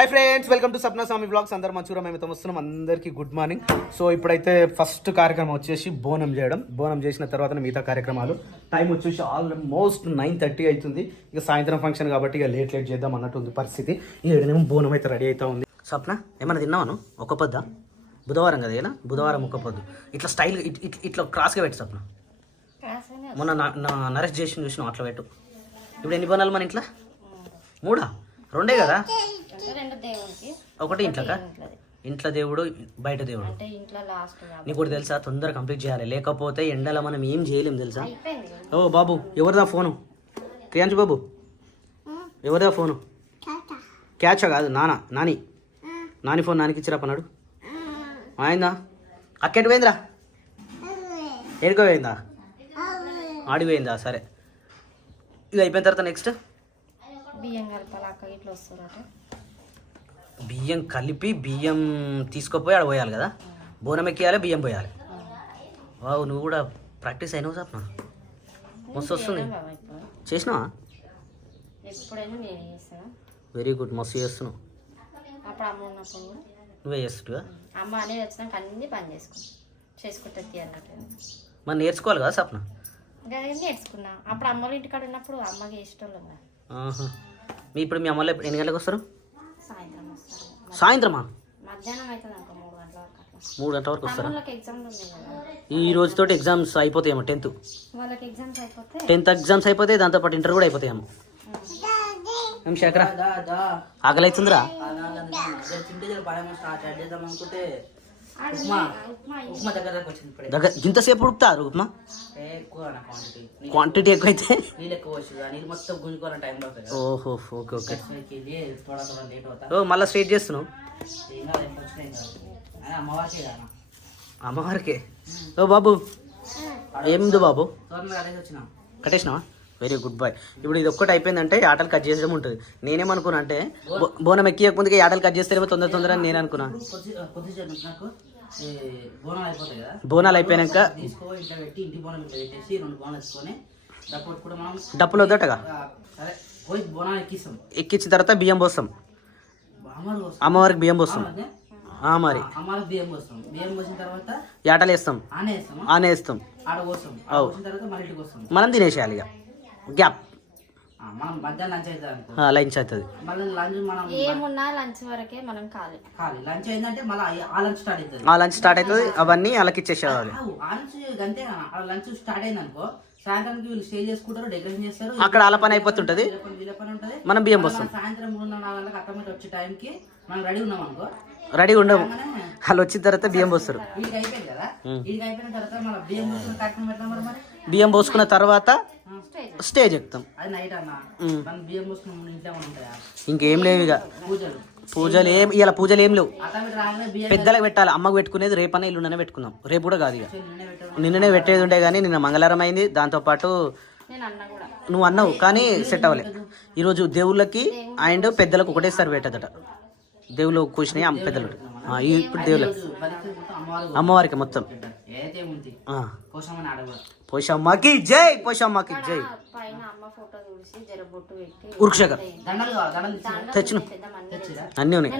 Hi friends welcome to Sapna Swamy blogs అందరు మంచిగా మేము వస్తున్నాం. అందరికీ గుడ్ మార్నింగ్ సో ఇప్పుడైతే ఫస్ట్ కార్యక్రమం వచ్చేసి బోనం చేయడం. బోనం చేసిన తర్వాత మిగతా కార్యక్రమాలు. టైం వచ్చేసి ఆల్మోస్ట్ నైన్ థర్టీ అవుతుంది. ఇక సాయంత్రం ఫంక్షన్ కాబట్టి ఇక లేట్ లేట్ చేద్దాం అన్నట్టు ఉంది పరిస్థితి. ఇక్కడనేమో బోనం అయితే రెడీ అవుతా ఉంది. స్వప్న ఏమైనా తిన్నావాను ఒక పొద్దా? బుధవారం కదా ఇలా బుధవారం ఒక పొద్దు. ఇట్లా స్టైల్ ఇట్లా క్రాస్గా పెట్టు స్వప్న మొన్న నా- నా నరేష్ చేసి చూసిన అట్లా పెట్టు. ఇప్పుడు ఎన్ని బోనాలు మన ఇంట్లో? మూడా? రెండే కదా? రెండు దేవుడికి. ఒకటి ఇంట్లోకా? ఇంట్లోది. ఇంట్లో దేవుడు బయట దేవుడు. అంటే ఇంట్లో లాస్ట్ నీకు కూడా తెలుసా? తొందరగా కంప్లీట్ చేయాలి. లేకపోతే ఎండలో మనం ఏం చేయలేం తెలుసా? అయిపోయింది ఓ బాబు ఎవరిదా ఫోను? క్రియాంశ్ బాబు ఎవరిదా ఫోను? క్యాచా కాదు నానా నాని. నాని ఫోన్ నానికి ఇచ్చిరా పన్నాడు? ఆయిందా అక్కెటు పోయిందిరా? ఏడుకో పోయిందా? ఆడిపోయిందా సరే. ఇది అయిపోయిన తర్వాత నెక్స్ట్ బియ్యం కలపాలి అక్క? ఇట్లా వస్తారట. బియ్యం కలిపి బియ్యం తీసుకుపోయి ఆడ పోయాలి కదా? బోనం ఎక్కియాలి బియ్యం పోయాలి. వావు నువ్వు కూడా ప్రాక్టీస్ అయినావు సార్? మస్తు వస్తుంది. చేసినావా? వెరీ గుడ్ మస్తు చేస్తున్నావు. అప్పుడు అమ్మ ఉన్నప్పుడు కూడా. నువ్వే చేస్తుగా అమ్మ అనేది వచ్చినాక అన్ని పని చేసుకుని చేసుకుంటే తీయన్నట్టు మరి నేర్చుకోవాలి కదా సప్న? నేర్చుకున్నా. అప్పుడు అమ్మ వాళ్ళ ఇంటికాడ ఉన్నప్పుడు అమ్మకి ఇష్టం. మీ ఇప్పుడు మీ అమ్మలో ఎన్ని గంటలకు వస్తారు? సాయంత్రం. సాయంత్రమా? మూడు గంటల వరకు వస్తారా? ఈ రోజుతోటి ఎగ్జామ్స్ అయిపోతాయేమో టెన్త్ వాళ్ళకి ఎగ్జామ్స్ అయిపోతే టెన్త్ ఎగ్జామ్స్ అయిపోతే దాంతోపాటు ఇంటర్ కూడా అయిపోతాయేమో. ఏం శేఖరా? ఆకలి అవుతుందిరా ఉప్మా. ఉప్మా ఉప్మా దగ్గర దాకా వచ్చింది ఇప్పుడే. దగ్గర ఇంతసేపు ఉడుకుతారు ఉప్మా? ఏ, ఎక్కువ నా క్వాంటిటీ క్వాంటిటీ ఎక్కువైతే? నీళ్ళు ఎక్కువ వచ్చింది ఆ నీళ్ళు మొత్తం గుంజుకోవాలని టైం పడుతుంది కదా. ఓహో ఓకే ఓకే. లేట్ అవుతా. ఓ మళ్ళీ స్ట్రైట్ చేస్తున్నావు? ఏం కాదు ఎంత వచ్చినా ఏం కాదు. అయినా అమ్మవారికి కదా అమ్మవారికి? ఓ బాబు. ఏంది బాబు? తోరణ కట్టేసి వచ్చినాం. కట్టేసినావా? వెరీ గుడ్ బాయ్ ఇప్పుడు ఇది ఒక్కటి అయిపోయిందంటే ఈ ఆటలు కట్ చేసడం ఉంటుంది. నేనేమనుకున్నా అంటే బో- బోనం ఎక్కియక ముందుకే ఈ ఆటలు కట్ చేస్తారేమో తొందర తొందర అని నేను అనుకున్నా. ఇప్పుడు కొద్ది కొద్దిసేపు నాకు. ఈ బోనాలు అయిపోతాయి కదా? బోనాలు అయిపోయాక తీసుకో ఇంట్లో పెట్టి ఇంటి బోనాలు ఇట్లా పెట్టేసి రెండు బోనాలు వేసుకొని డబ్బు కూడా మనం డప్పులు వద్దటగా? ఆ, సరే పోయి బోనాలు ఎక్కిస్తాం. ఎక్కించిన తర్వాత బియ్యం పోస్తాం. అమ్మవారికి బియ్యం పోస్తాం. మరి. అమ్మవారికి బియ్యం పోస్తాం. బియ్యం పోసిన తర్వాత ఈ ఆటలు వేస్తాం. ఆనే వేస్తాం. ఆడ పోస్తాం. ఆడ పోసిన తర్వాత మళ్ళీ ఇంటికి వస్తాం. మనం తినేసేయాలి ఇక. గ్యాప్. మనం మధ్యాహ్నం లంచ్ అవుతుంది అనుకో. లంచ్ అవుతుంది. మళ్ళీ లంచ్ మనం ఏమున్నా లంచ్ వరకే మనం ఖాళీ ఖాళీ లంచ్ అయిందంటే మళ్ళీ ఆ లంచ్ స్టార్ట్ అవుతుంది. ఆ లంచ్ స్టార్ట్ అవుతుంది అవన్నీ వాళ్ళకి ఆ లంచ్ అంతే ఆ లంచ్ స్టార్ట్ అయింది అనుకో సాయంత్రానికి వీళ్ళు స్టే చేసుకుంటారు డెకరేషన్ చేస్తారు. అక్కడ వాళ్ళ పని అయిపోతుంటది. వీళ్ళ పని వీళ్ళ పని ఉంటుంది. మనం బియ్యం మనం సాయంత్రం మూడున్నర నాలుగు గంటలకు అక్కడ మీద వచ్చే టైంకి మనం రెడీ ఉన్నాం అనుకో. రెడీగా ఉండవు. వాళ్ళు వచ్చిన తర్వాత బియ్యం పోస్తారు. వీడికి అయిపోయింది కదా? వీడికి అయిపోయిన తర్వాత మన బియ్యం కార్యక్రమం మరి? బియ్యం పోసుకున్న తర్వాత స్టేజ్. స్టేజ్ ఎక్కుతాం అది నైట్ అన్న. మనం బియ్యం పోసుకున్న మన ఇంట్లో ఏమైనా ఉంటాయా ఇంకేం లేవు ఇక. పూజలు. పూజలు ఏం ఇలా పూజలు ఏం లేవు. పెద్దలకు పెట్టాలి. అమ్మకు పెట్టుకునేది రేపనే ఇల్లుండనే పెట్టుకుందాం. రేపు కూడా కాదు ఇక. నిన్ననే పెట్టేది ఉండే కానీ నిన్న మంగళవారం అయింది. దాంతోపాటు నేను అన్న కూడా. నువ్వు అన్నావు కానీ సెట్ అవ్వలే. ఈరోజు దేవుళ్ళకి అండ్ పెద్దలకు ఒకటేసారి పెట్టదట. దేవుళ్ళు కూర్చున్నాయి అమ్మ పెద్దలు. ఇప్పుడు దేవుళ్ళకి. అమ్మవారికి మొత్తం. పోషమ్మకి జై పోషమ్మకి జై. తెచ్చి తెచ్చిన. అన్నీ ఉన్నాయి.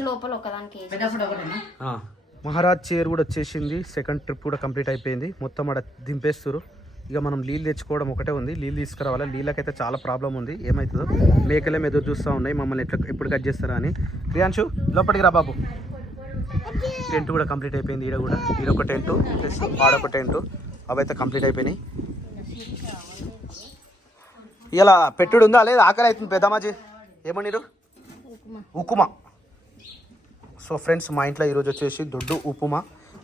మహారాజ్ చైర్ కూడా వచ్చేసింది. సెకండ్ ట్రిప్ కూడా కంప్లీట్ అయిపోయింది. మొత్తం ఆడ దింపేస్తారు ఇక మనం నీళ్ళు తెచ్చుకోవడం ఒకటే ఉంది. నీళ్ళు తీసుకురావాలి? నీళ్ళకైతే చాలా ప్రాబ్లం ఉంది. ఏమవుతుందో మేకలేం ఎదురు చూస్తూ ఉన్నాయి. మమ్మల్ని ఎట్లా ఎప్పుడు కట్ చేస్తారా అని. ప్రియాంశు లోపలికి రా బాబు. టెంట్ కూడా కంప్లీట్ అయిపోయింది ఈడ కూడా. ఈడ ఒక టెంట్ ప్లస్ ఆడొక టెంట్. అవైతే కంప్లీట్ అయిపోయినాయి. ఇలా పెట్టుడు ఉందా? లేదు ఆకలి అవుతుంది పెద్దమాజీ ఏమన్నారు? ఉక్కుమా సో ఫ్రెండ్స్ మా ఇంట్లో ఈరోజు వచ్చేసి దొడ్డు ఉప్పుమా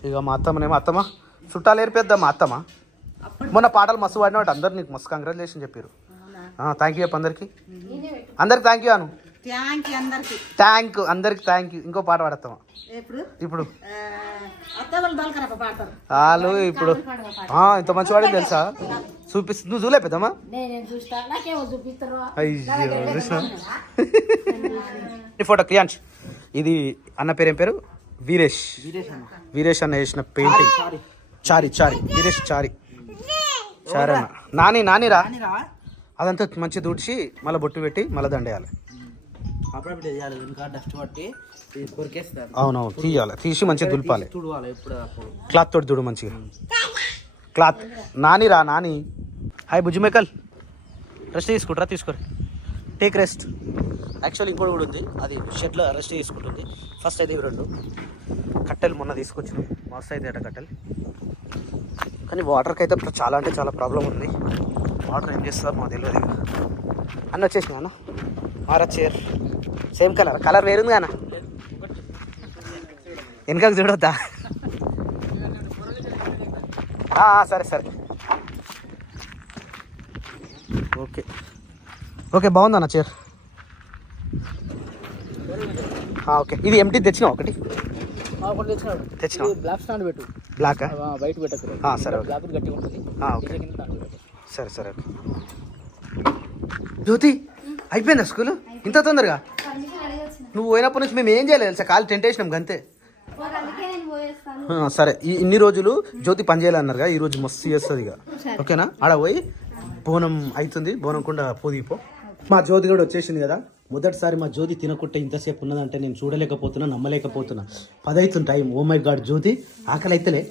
ఇక మా అత్తమ్మనేమో అత్తమ్మ చుట్టాలు ఏర్పేద్దాం మా అత్తమ్మ? మొన్న పాటలు మస్తు పాడినట్టు అందరు నీకు మస్తు కంగ్రాచులేషన్ చెప్పారు థ్యాంక్ యూ చెప్పు అందరికి. అందరికి థ్యాంక్ యూ అను. థ్యాంక్ యూ అందరికి. థ్యాంక్ అందరికి థ్యాంక్ యూ ఇంకో పాట పాడతామా ఎప్పుడు? ఇప్పుడు. అత్త వాళ్ళు ఇప్పుడు. ఆ, ఇంత మంచి వాడే తెలుసా చూపిస్తు. నువ్వు చూలే పెద్దమ్మా? నేను చూస్తా? నాకేమో చూపిస్తారు అయ్యో ఫోటో క్రియాంష్. ఇది అన్న పేరు ఏం పేరు? వీరేష్. వీరేష్ అన్న. వేసిన పెయింటింగ్. చారి. చారి వీరేష్ చారి. చారి అన్న నాని నానిరా. అదంతా మంచి దూడ్చి మళ్ళీ బొట్టు పెట్టి మళ్ళీ దండేయాలి. అప్పుడప్పుడు చేయాలి ఇంకా డస్ట్ పట్టి ఇది కొరికేస్తారు అవునవును తీయాలి తీసి మంచిగా దులపాలి. తుడవాలి ఎప్పుడు అప్పుడు. క్లాత్ తోటి దుడు మంచిగా. క్లాత్. నాని రా నాని. హాయ్ బుజ్జి మేకల్. రెస్ట్ తీసుకుంటారా తీసుకోరు టేక్ రెస్ట్ యాక్చువల్ ఇంకోటి కూడా ఉంది. అది షెడ్లో రెస్ట్ తీసుకుంటుంది. ఫస్ట్ అయితే ఇవి రెండు. కట్టెలు మొన్న తీసుకొచ్చిన. మస్తు అయితే అట కట్టెలు కానీ వాటర్కి అయితే చాలా అంటే చాలా ప్రాబ్లం ఉంది. వాటర్ ఏం చేస్తుందో మాకు తెలియదు. అన్న వచ్చేసిన అన్న? మారా చైర్. Same colour. కలర్ వేరుంది అన్న? వెనకకు చూడొద్దా? సరే సరే. ఓకే. ఓకే బాగుంది అన్న చైర్. ఓకే. ఇది ఎంటీ తెచ్చినావు ఒకటి? తెచ్చినావు? బ్లాక్ స్టాండ్ పెట్టు. బ్లాక్? బయట పెట్టకు. సరే బ్లాక్ గట్టిగా ఉంటుంది. ఓకే. సరే సరే జ్యోతి అయిపోయిందా స్కూల్? ఇంత తొందరగా? నువ్వు పోయినప్పటి నుంచి మేము ఏం చేయలేదు తెలుసా? కాలు టెంట్ వేసినాం గంతే. సరే. ఈ ఇన్ని రోజులు జ్యోతి పని చేయాలన్నారుగా ఈ రోజు మస్తు చేస్తుంది ఇక. ఓకేనా? ఆడ పోయి బోనం అవుతుంది బోనం కుండా పోదిపో మా జ్యోతి కూడా వచ్చేసింది కదా. మొదటిసారి మా జ్యోతి తినకుంటే ఇంతసేపు ఉన్నదంటే నేను చూడలేకపోతున్నా నమ్మలేకపోతున్నా. పదవుతుంది టైం ఓ మై గాడ్ జ్యోతి ఆకలి అయితేలే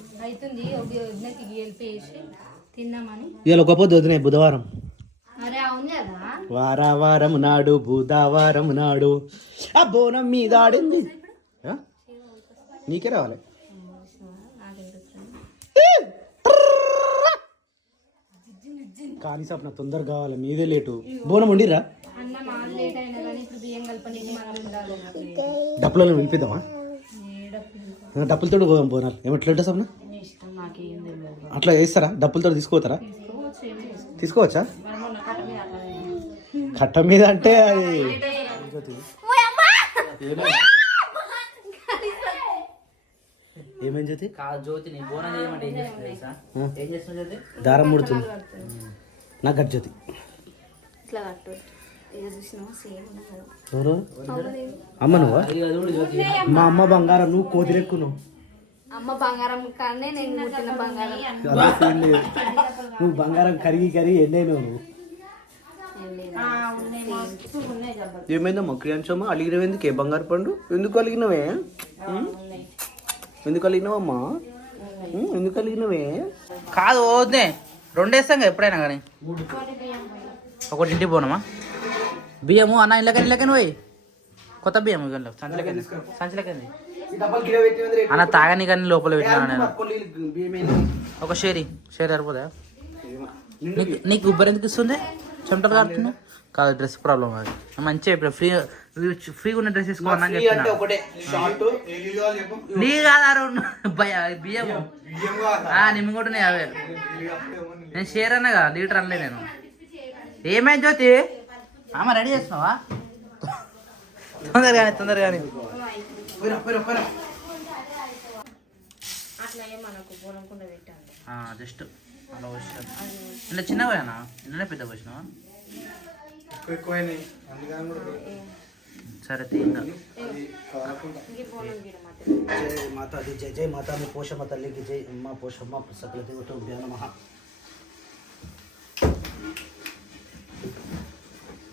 తిందామని ఇవాళ పొద్దు వదిలే బుధవారం. వారావారం నాడు బుధవారం నాడు. ఆ బోనం మీద ఆడింది? నీకే రావాలి. కానీ సప్న తొందరగా కావాలి. మీదే లేటు. బోనం ఉండిరా డప్పులను వినిపిద్దామా? డప్పులతో బోనాలు. ఏమట్లంటే తెలియదు అట్లా వేస్తారా డప్పులతో తీసుకోతారా? తీసుకోవచ్చు? కట్ట మీద అంటే అది ఏమేం జ్యోతి? దారం ముడుతుంది. నా గట్ జ్యోతి. అమ్మ నువ్వా? మా అమ్మ బంగారం నువ్వు కోతిరెక్కు నువ్వు. అమ్మ బంగారం కానీ నేను బంగారం. లేదు నువ్వు బంగారం కరిగి కరిగి ఎండైనావు నువ్వు. ఏమైందమ్మా క్రియాంశమ్మ? అలిగినవి ఎందుకు ఏ బంగారు పండు? ఎందుకు అలిగినవే? ఎందుకు అలిగినవమ్మా? ఎందుకు అలిగినవే? కాదు వద్దే. రెండు వేస్తాం కదా ఎప్పుడైనా కానీ. ఒకటి ఇంటికి పోనమా? బియ్యము అన్న ఇళ్ళకని ఇళ్ళకని పోయి? కొత్త బియ్యం సంచలకని. సంచలకని. అన్న తాగని కానీ లోపల పెట్టినా నేను. ఒక షేరి షేర్ సరిపోదా? నీకు నీకు ఉబ్బర్ ఎందుకు ఇస్తుంది? చెమటలు కాడుతున్నావు కాదు డ్రెస్ ప్రాబ్లం అది. మంచిగా ఇప్పుడు ఫ్రీ ఫ్రీగా ఉన్న డ్రెస్ ఒకటే షార్ట్. నీ కాదారు బియ్యము నిమ్మ కూడా ఉన్నాయి అవే నేను షేర్ అన్నగా లీటర్ అనలే నేను. ఏమైంది జ్యోతి? ఆమె రెడీ చేస్తున్నావా? తొందరగానే తొందరగానే. జస్ట్ అలా వచ్చాను ఇలా చిన్న పోయానా? ఇల్లనే పెద్ద పోసినావా? సరే తీందా? మాతా ది జై జై మాతా మీ పోషమ్మ తల్లికి జై అమ్మ పోషమ్మ సకల దేవత నమః.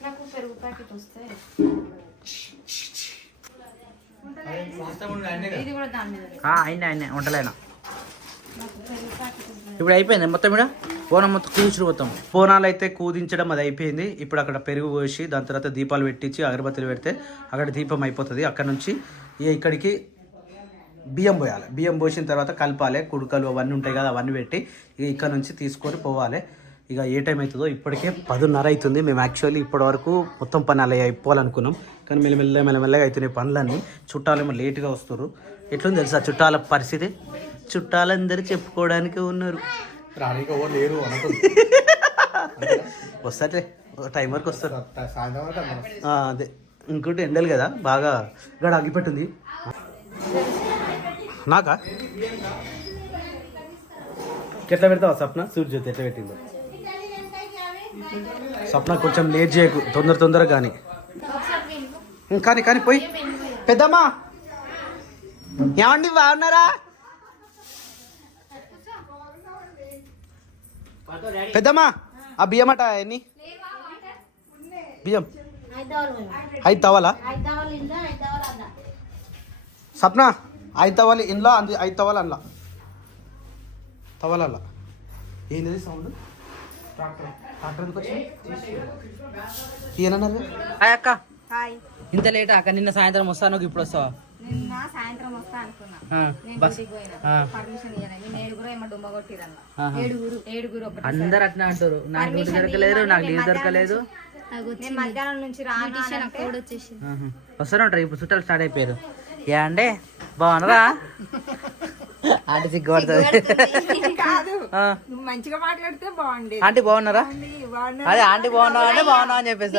నాకు పెరుగు ప్యాకెట్ వస్తే. అయినా అయినా వంటలేనా. ఇప్పుడు అయిపోయింది మొత్తం ఇక్కడ పోనం మొత్తం కూర్చుని మొత్తం. బోనాలు అయితే కూదించడం అది అయిపోయింది. ఇప్పుడు అక్కడ పెరుగు పోసి దాని తర్వాత దీపాలు పెట్టించి అగరబత్తులు పెడితే అక్కడ దీపం అయిపోతుంది. అక్కడ నుంచి ఇక్కడికి బియ్యం పోయాలి. బియ్యం పోసిన తర్వాత కలపాలి. కుడుకలు అవన్నీ ఉంటాయి కదా అవన్నీ పెట్టి ఇక్కడ నుంచి తీసుకొని పోవాలి. ఇక ఏ టైం అవుతుందో ఇప్పటికే పదున్నర అవుతుంది. మేము యాక్చువల్లీ ఇప్పటి వరకు మొత్తం పని అలా అయిపోవాలనుకున్నాం. కానీ మెల్లమెల్ల మెల్లమెల్లగా అవుతున్నాయి పనులన్నీ. చుట్టాలేమో లేట్గా వస్తారు ఎట్లుంది తెలుసా? చుట్టాల పరిస్థితి? చుట్టాలందరూ చెప్పుకోవడానికి ఉన్నారు. వస్తారే. టైం వరకు వస్తారు. అదే. ఇంకోటి ఎండలు కదా. బాగా గడ అగ్గిపెట్టింది నాకా? ఎట్లా పెడతావా స్వప్న? సూర్యజ్యోతి ఎట్లా పెట్టిందో? స్వప్న కొంచెం లేట్ చేయకు. తొందర తొందరగా కానీ కానీ కానీ పోయి. పెద్దమ్మా! ఏమండి బాగున్నారా? పెద్దమ్మా ఆ బియ్యం అట ఎన్ని? బియ్యం. ఐదు తవ్వాలా? సప్న ఐదు తవ్వాలి ఇంట్లో అంది ఐదు తవ్వాలి అందులో తవ్వాలల్లా ఏంది సౌండ్? అక్క. హాయ్. ఇంత లేట్ అక్క? నిన్న సాయంత్రం వస్తాను ఇప్పుడు వస్తావా? నిన్న సాయంత్రం వస్తా అనుకున్నా. ఆ, నేను బస్. డ్యూటీకి పోయినా. ఆ. పర్మిషన్ ఇవ్వలేదు నేను ఏడుగురు ఏమో డుమ్మ కొట్టిరన్న. ఆహా. ఏడుగురు ఏడుగురు ఒకటి అందరు అట్లా అంటారు నాకు డ్యూటీ దొరకలేదు నాకు లీవ్ దొరకలేదు. నేను మధ్యాహ్నం నుంచి రాను కోడ్ వచ్చేసి ఆహా. వస్తూనే ఉంటారు ఇప్పుడు చుట్టాలు స్టార్ట్ అయిపోయారు. ఏ అండే బాగున్నారా? ఆంటీ సిగ్గుపడుతుంది. కాదు. ఆ. నువ్వు మంచిగా మాట్లాడితే బాగుండేది. ఆంటీ బాగున్నారా? బాగున్నా అదే ఆంటీ బాగున్నావా అంటే బాగున్నావు అని చెప్పేసి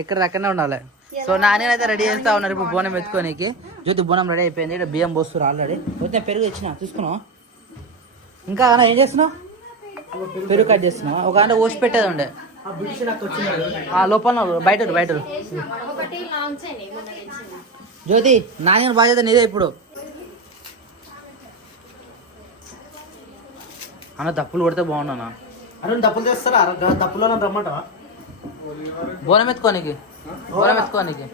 ఎక్కడ దక్కనే ఉండాలి. సో నానేనైతే రెడీ చేస్తా ఉన్నారు ఇప్పుడు బోనం ఎత్తుకోనికి జ్యోతి బోనం రెడీ అయిపోయింది. ఇక్కడ బియ్యం పోస్తారు ఆల్రెడీ. వచ్చే పెరుగు ఇచ్చిన తీసుకున్నావా? ఇంకా అన్న ఏం చేస్తున్నావు? పెరుగు కట్ చేస్తున్నావా? ఒక గంట పోసి పెట్టేది ఉండే. లోపల బయట బయట జ్యోతి నాని బాధ్యత నీదే ఇప్పుడు. అన్న తప్పులు కొడితే బాగున్నా అరే తెస్తారా అరే డబ్బులో రమ్మంటావా? బోనం ఎత్తుకోనికి బోనం ఎత్తుకోనికి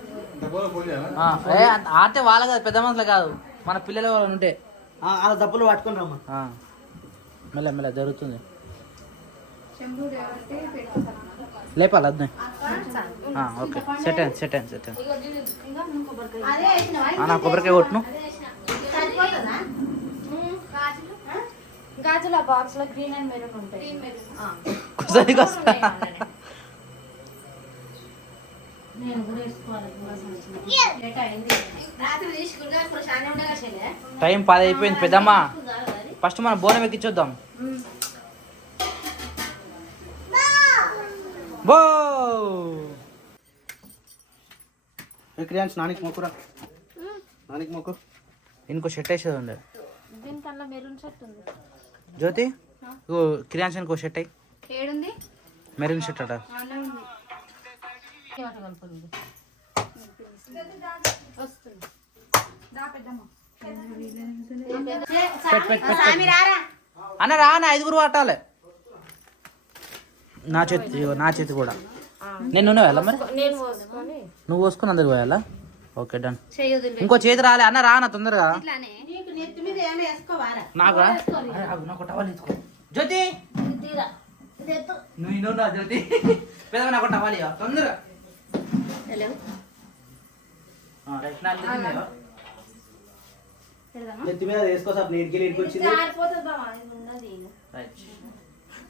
ఆ, ఏ, అంత- అంటే వాళ్ళ కాదు పెద్ద మనుషులు కాదు. మన పిల్లలు వాళ్ళు ఉంటే. ఆ, అలా డబ్బులు పట్టుకొని రమ్మా. ఆ, మెల్ల మెల్ల జరుగుతుంది. లేపాలి అద్దు ఓకే. సెట్ అయింది సెట్ అయింది సెట్ అయింది నా కొబ్బరికాయ కొట్టును గాజుల? బాక్స్లో గ్రీన్ అండ్ మెరూన్ ఉంటాయి. ఒకసారి టైం పది అయిపోయింది పెద్దమ్మ. ఫస్ట్ మనం బోనం ఎక్కించొద్దాం. క్రియాన్స్ నానికి మొక్కురా. నానికి మొక్కు. ఇంకో షర్ట్ వేసేది ఉండే. దీనికల్లా మెరూన్ షర్ట్ ఉంది. జ్యోతి ఇగో కిరాన్స్ ఇంకో షర్ట్ అయ్యి ఏడుంది? మెరూన్ షర్ట్ అట. అన్న రా నా ఐదుగురు పట్టాలి నా చేతి నా చేతి కూడా. నేను నూనె వెళ్ళా మరి? నువ్వు పోసుకుని అందరికి పోయాలా? Okay done. ఇంకో చేతి రాలే అన్న రా నా తొందరగా నీకు జ్యోతి! నువ్వు ఇన్నో నా జ్యోతి? పెద్ద నాకు టవల్ తొందరగా. నెత్తి మీద. వేసుకో సార్. నీటికి నీటికి వచ్చింది.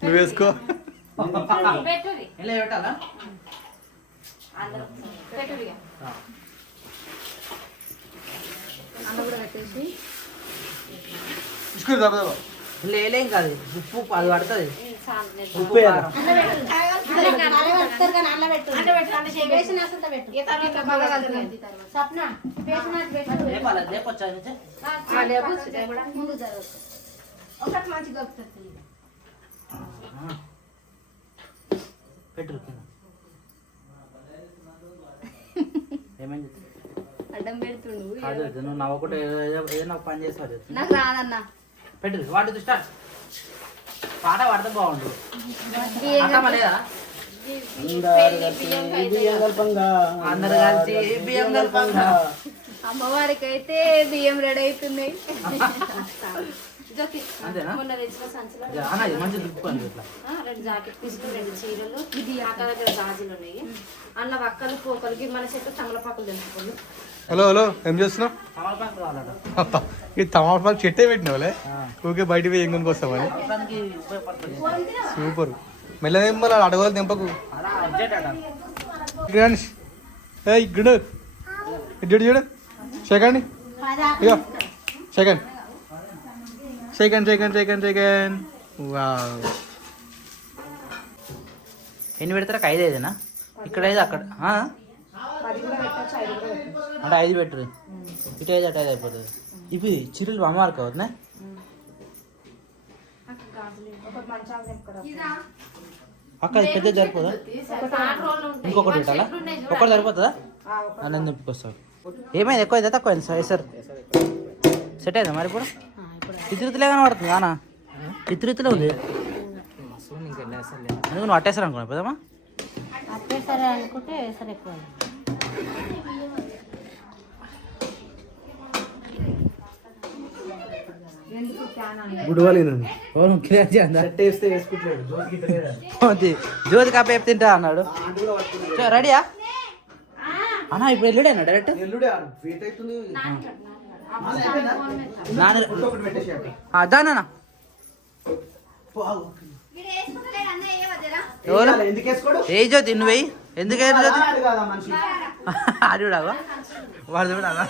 నువ్వు వేసుకో. ఇలా పెట్టాలా? అందరూ పెట్టుది ఆ. అన్న కూడా పెట్టేసి. ఇలా వేయలేం కాదు ఉప్పు ఉప్పు అది పడుతుంది ఉప్పు? ఒకటి మంచిగా వస్తుంది అడ్డం పెడుతుండు కాదు నువ్వు పని చేసావు నాకు రాదన్నా. పెట్టు స్టార్ట్. పాట పాడితే బాగుండు. అందరు కలిసి బియ్యం కలపంగా. అమ్మవారికి అయితే బియ్యం రెడీ అవుతున్నాయి అంతేనా? మొన్న తెచ్చిన సంచిలో ఇది అన్న ఇది మంచి దుక్కుపోయింది ఇట్లా. ఆ, రెండు జాకెట్ పీసులు రెండు చీరలు ఇది అక్క దగ్గర గాజులు ఉన్నాయి. అన్న వక్కలు పోకలకి మన చెట్టు తమలపాకులు తెంపుకోండి హలో హలో ఏం చేస్తున్నావు? తమలపాకు ఈ తమాపాకు చెట్టే పెట్టినావులే. ఊకే బయట పోయి ఏం కొనుక్కొస్తామని సూపర్. మెల్లదేం మళ్ళీ అడగవాలి తెంపకు. అలా అర్జెంట్ అట గ్రాండ్స్ ఏ గుడు ఇడ్డు చూడు సెకండ్ ఇగో second second second second second wow ఎన్ని పెడతారా? ఐదు ఐదేనా ఇక్కడ ఐదు అక్కడ. అంటే ఐదు పెట్టరు. ఇటు ఐదు అటు ఐదు అయిపోతుంది. ఇప్పుడు ఇది అమ్మవారికి అవుతున్నాయి? అక్క పెద్ద సరిపోదా? ఇంకొకటి పెట్టాలా? ఒకటి సరిపోతుందా? నేను నింపుకొస్తాడు ఏమైంది? ఎక్కువ అయితే తక్కువ అయింది సార్ సార్. సెట్ అయిందా మరి ఇప్పుడు? ఇతరుతులే కనబడుతుంది ఆనా ఇతరుతులే ఉంది. ఎందుకు నువ్వు అట్టేసారు అనుకున్నా పెద్దమ్మా? సరే అనుకుంటే సరే ఎక్కువ. గుడివాలి ఓ నువ్వు కిరాజీ అందా సెట్ వేస్తే వేసుకుంటలేడు జ్యోతికి తెలియదు జ్యోతి కాపే తింటా అన్నాడు. చో, రెడీయా? అన్నా ఇప్పుడు ఎల్లుడేనా డైరెక్ట్? ఎల్లుడే వెయిట్ అవుతుంది నాన్న ఒకటి పెట్టేసి అక్కడ. దానా ఎవరు వేయాలి, ఎందుకు వేసుకోడు ఏ జ్యోతి నువ్వు వెయ్యి ఎందుకు అది చూడావా వాడు చూడావా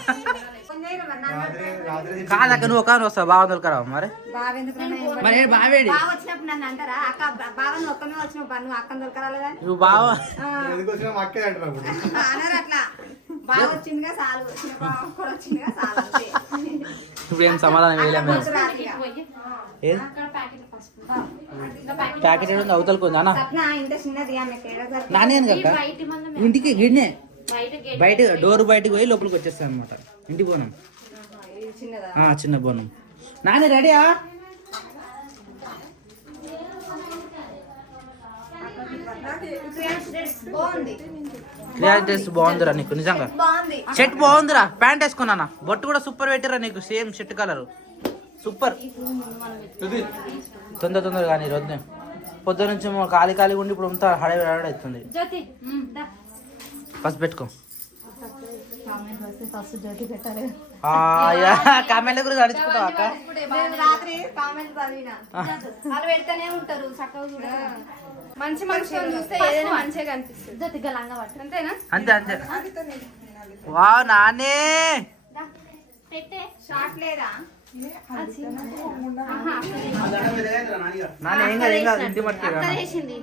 కాదక్క నువ్వు ఒక వస్తావు బాగా దొరకరావు మరి? మరి బావేడి బాగా వచ్చినప్పుడు నన్ను అంటారా? అక్క నువ్వు ఒక్కమే నువ్వు అక్కని నువ్వు బావా? అంటున్నా ఇప్పుడు. అన్నారు అట్లా. బాగా వచ్చిందిగా సాలు వచ్చిన బాగా కూడా వచ్చిందిగా సాలు అంతే. ఇప్పుడు ఏం సమాధానం వేయలేము ప్యాకెట్ అవతలకి. నానేను మందం ఇంటికి గిన్నె. బయట గేట్ బయట డోర్ బయటకు పోయి లోపలికి వచ్చేస్తాను అనమాట ఇంటి బోనం. ఇది చిన్నదా? ఆ, చిన్న బోనం. నాని రెడీయా? డ్రెస్ బాగుందిరా నీకు నిజంగా. షర్ట్ బాగుందిరా. ప్యాంట్ వేసుకున్నానా బొట్టు కూడా సూపర్ పెట్టిరా నీకు. సేమ్ షర్ట్ కలర్ సూపర్ తొందర తొందర కానీ రొద్దు పొద్దు నుంచి ఖాళీ ఖాళీ ఉండి ఇప్పుడు అంతా హడావిడి హడావిడి అవుతుంది. ఫస్ట్ పెట్టుకో. కామెంట్ల గురించి అడుచుకుంటావు అక్క? నేను రాత్రి కామెంట్ చదివిన. వాళ్ళు పెడతానే ఉంటారు చక్కగా మంచి మంచి చూస్తే ఏదైనా మంచిగా పట్టు. అంతేనా? అంతే అంతే. వావ్ నానే. పెట్టే. షార్ట్ లేదా? నాన్న ఏం కాదు ఏం కాదు ఇంటి మట్టి అక్క వేసింది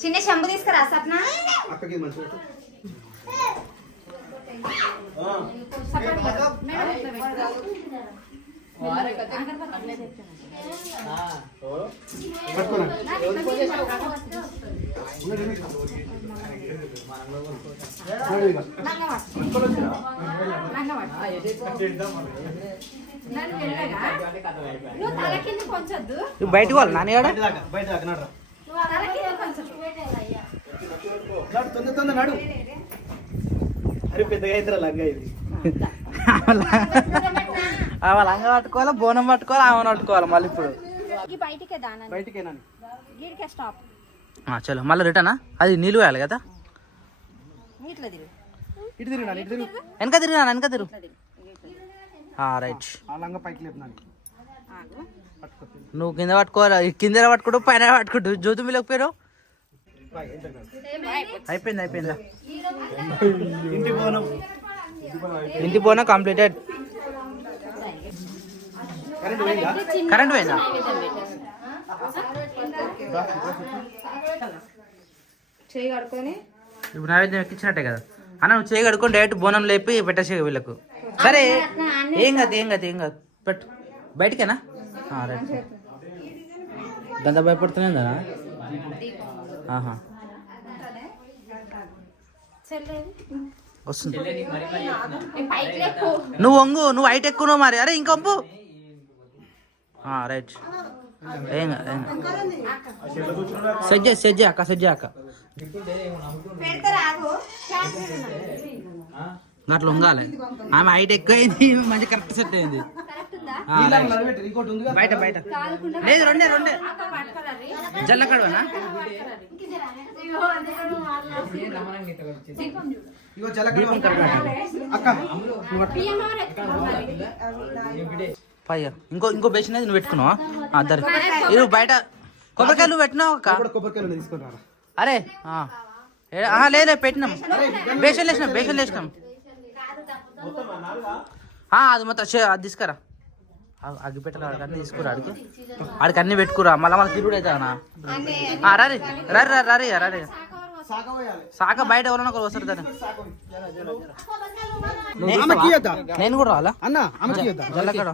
చిన్న శంభు తీసుకురా సప్న అక్కకి మంచి. నువ్వు బయటకు వాళ్ళు నాన్నగాడ బయట దాకా, బయట దాకా నడురా. తల కింద కొంచెం నడు, తొందర తొందర నడు. అరే పెద్దగా అయిందిరా లంగా ఇది. వాళ్ళ అంగ పట్టుకోవాలి బోనం పట్టుకోవాలి ఆమెను పట్టుకోవాలి మళ్ళీ ఇప్పుడు. చలో మళ్ళీ రిటర్నా? అది నీళ్ళు వేయాలి కదా. ఇటు తిరిగి నాన్న, ఇటు తిరుగు. వెనక వెనక తిరుగు. రైట్. ఆ లంగా పైకి లేపున్నాను పట్టుకో. నువ్వు కింద పట్టుకోవాలి? కింద పట్టుకుంటూ పైన పట్టుకుంటూ. జ్యోతి మీలోకి పోయారు పై, ఎంత కాదు. అయిపోయింది అయిపోయిందా? ఇంటి పోనం ఇంటి పోనా కంప్లీటెడ్ కరెంట్ పోయిందా? కరెంట్ పోయిందా? చేయి కడుకొని ఇప్పుడు నైవేద్యం ఎక్కించినట్టే కదా. అన్న నువ్వు చేయి కడుకొని డైరెక్ట్ బోనం లేపి పెట్టేసే వీళ్ళకు. సరే ఏం కాదు ఏం కాదు ఏం కాదు. పెట్టు. బయటికేనా? రైట్. గంత భయపడుతున్నాయి వస్తుంది. నువ్వు వంగు నువ్వు హైట్ ఎక్కువ మరి. అరే ఇంకొంపు రైట్. ఏం కాదు, ఏం సెట్ చేయి సెట్ చేయి అక్క సెట్ చేయి అక్క. పెడతారా అట్లా ఉంగాలి ఆమె హైట్ ఎక్కువ అయింది మంచి కరెక్ట్ సెట్ అయింది. బయట బయట. లేదు రెండే రెండే. జల్లకడవనా ఇగో జలకడ అక్క. నువ్వు అట్లా. పైగా ఇంకో ఇంకో బేషన్ అది నువ్వు పెట్టుకున్నావా? ఆ, దరి ఇది బయట. కొబ్బరికాయలు పెట్టినావు అక్క? కొబ్బరికాయలు తీసుకున్నారా అరే లేదు పెట్టినాం. బేషన్ వేసినాం బేషన్ వేసినాం అది మొత్తం అది తీసుకురా. ఆడికి అన్ని తీసుకురా ఆడికి. ఆడికి అన్ని పెట్టుకురా. మళ్ళీ మళ్ళీ తిరుగుడు అవుతానా రరి రరి రరి రరి రరి సాక బయట ఎవరైనా ఒకరు వస్తారు దాన్ని? నేను కూడా రావాలా? అన్న? జల్లకడ.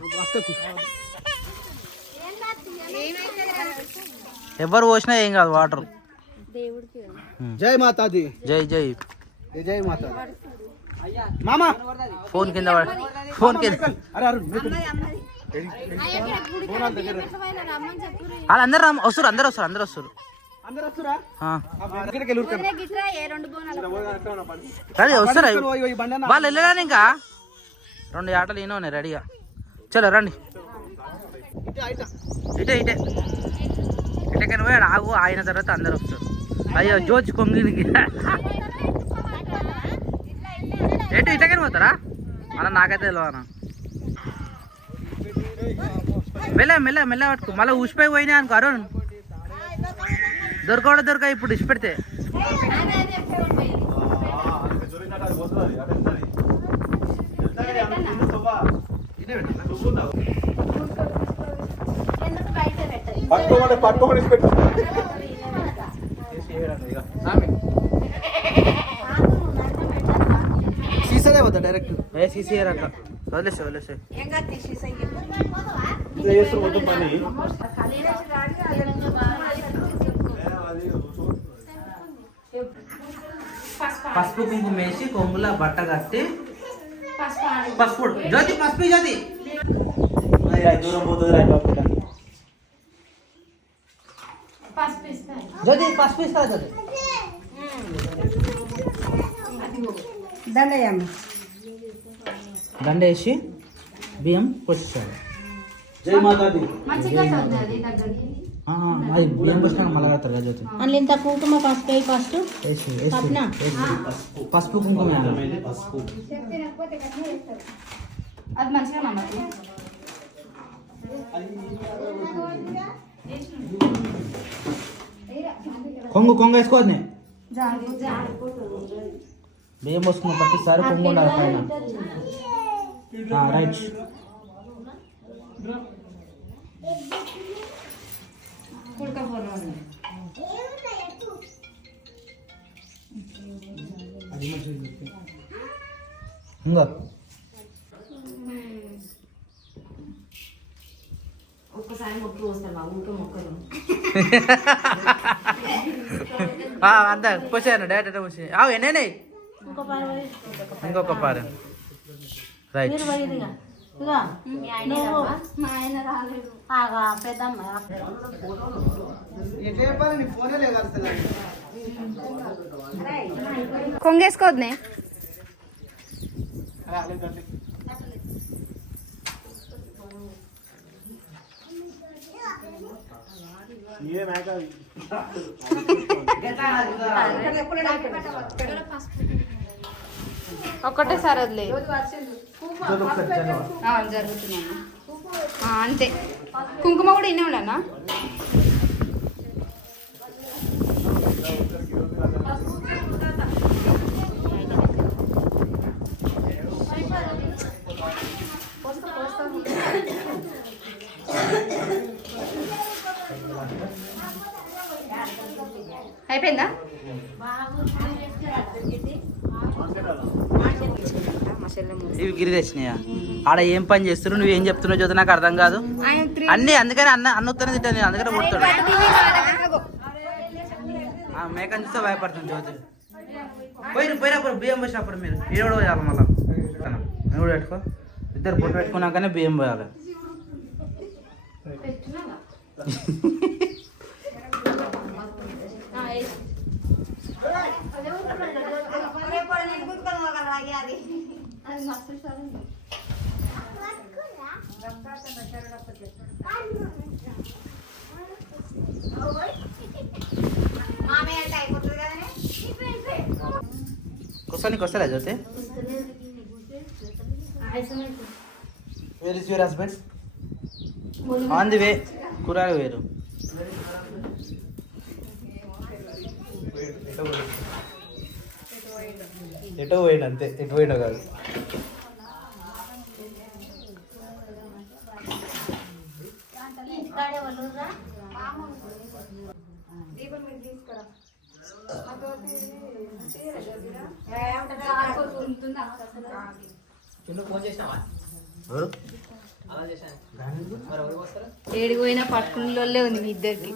ఎవరు పోసినా ఏం కాదు వాటర్. జై మాతాది. జై జై. జై మాత మామా ఫోన్ కింద ఫోన్ కింద వాళ్ళందరూ రమ్మ- వస్తారు అందరు వస్తారు అందరు వస్తారు రెండు వస్తారా. వాళ్ళు వెళ్ళరాని ఇంకా రెండు ఆటలు ఈయన ఉన్నాయి రెడీగా చలో రండి ఇటే, ఇటే. ఇటే ఇటే ఇటకని పోయాడు ఆగు ఆయన తర్వాత అందరు వస్తారు అయ్యో జోచి కొంగినికి ఎటు ఇటకని పోతారా? అన్న నాకైతే తెలియనా మెల్ల మెల్ల మెల్ల పట్టుకో. మళ్ళీ ఊసిపోయి పోయినా అనుకో అరుణ్. దొరకవడ దొరక ఇప్పుడు ఇచ్చి పెడితే? ఇటే పెట్టు. ఎందుకు బయట పెట్టాలి పట్టుకోమని పట్టుకోమని పెట్టు సీసాదే పోతా డైరెక్ట్ ఏ సీసీ అట్లా వదిలేసే వదిలేసే పసుపు కుంకుమ వేసి కొమ్ముల బట్ట కట్టి పసుపు జ్యోతి పసుపు జ్యోతి జ్యోతి పసుపు ఇస్తా జ్యోతి దండ వేసి బియ్యం పోసేసాడు జై మాతాది అది బియ్యం పోసినాక మళ్ళీ కడతారు కదా జ్యోతి. అందులో ఇంత కుంకుమ పసుపు వేయి ఫస్ట్ వేసి వేసి. పసుపు కుంకుమ. వేయాలి. పసుపు. అది మంచిగా నమ్మదు కొంగు కొంగు వేసుకోవద్దు బియ్యం పోసుకున్న ప్రతిసారి కొంగు ఉండాలి పైన. ఆ, రైట్ ఇంకో ఒక్కసారి మొక్కి వస్తాను బాబు ఊరికే మొక్కలు ఆ, అంతా పోసాను డైరెక్ట్ పోసి అవు ఎన్నే ఇంకొక పారు రైట్ మీ ఆయన రావా? మా జరుగుతున్నాను అంతే కుంకుమ కూడా ఇన్నే ఉండనా అయిపోయిందా. ఇవి గిరి తెచ్చినాయా ఆడ ఏం పని చేస్తున్నావు నువ్వు ఏం చెప్తున్నావు జ్యోతి? నాకు అర్థం కాదు. అన్ని అందుకని అన్న అన్న ఉత్తరం తిట్టాను నేను. అందుకనే. ఆ మేకని చూస్తే భయపడుతుంది జ్యోతి. పోయిన పోయినప్పుడు బియ్యం పోసినప్పుడు మీరు. కూడా పోయాలి మళ్ళా? నేను కూడా పెట్టుకో. ఇద్దరు పొట్టు పెట్టుకున్నాకనే బియ్యం పోయాలి. అది. कसरी कसैलाई जो ते where is your husband on the way कुरा वेहरू ఎటో పోయిండు అంతే ఎటు పోయిండో కాదు. ఎవరు? ఏడికి పోయినా పట్టుకునే ఉంది మీ ఇద్దరికి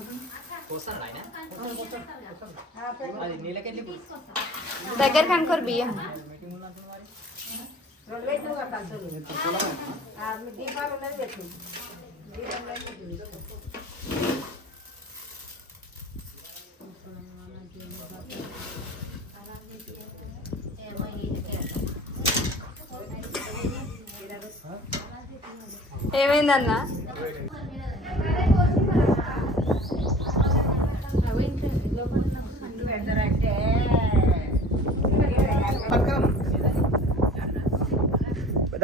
దగ్గరికి అనుకోరు బియ్యం ఏమైందన్నా?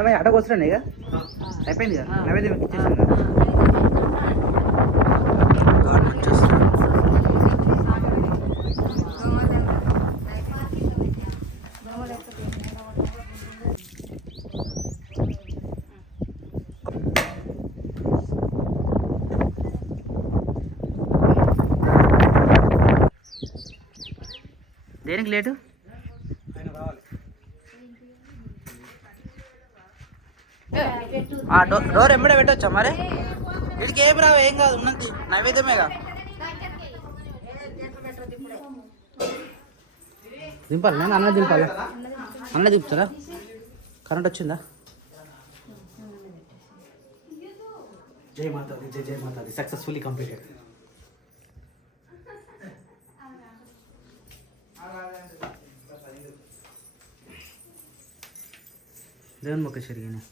పెద్దమ్మాయి అటకు వస్తున్నాయి ఇక. అయిపోయింది కదా నైవేద్యం ఇచ్చేసాను దేనికి లేటు ఆ డో డోర్ ఎంబడే పెట్టొచ్చా మరి? వీటికి ఏం రావు ఏం కాదు ఉన్నది. నైవేద్యమేగా దింపాలి నేను అన్న దింపాలి. అన్న దింపుతారా కరెంట్ వచ్చిందా? జై మాతాది జై జై మాతాది సక్సెస్ఫుల్లీ కంప్లీటెడ్. దేవుని మొక్క జరిగినాయి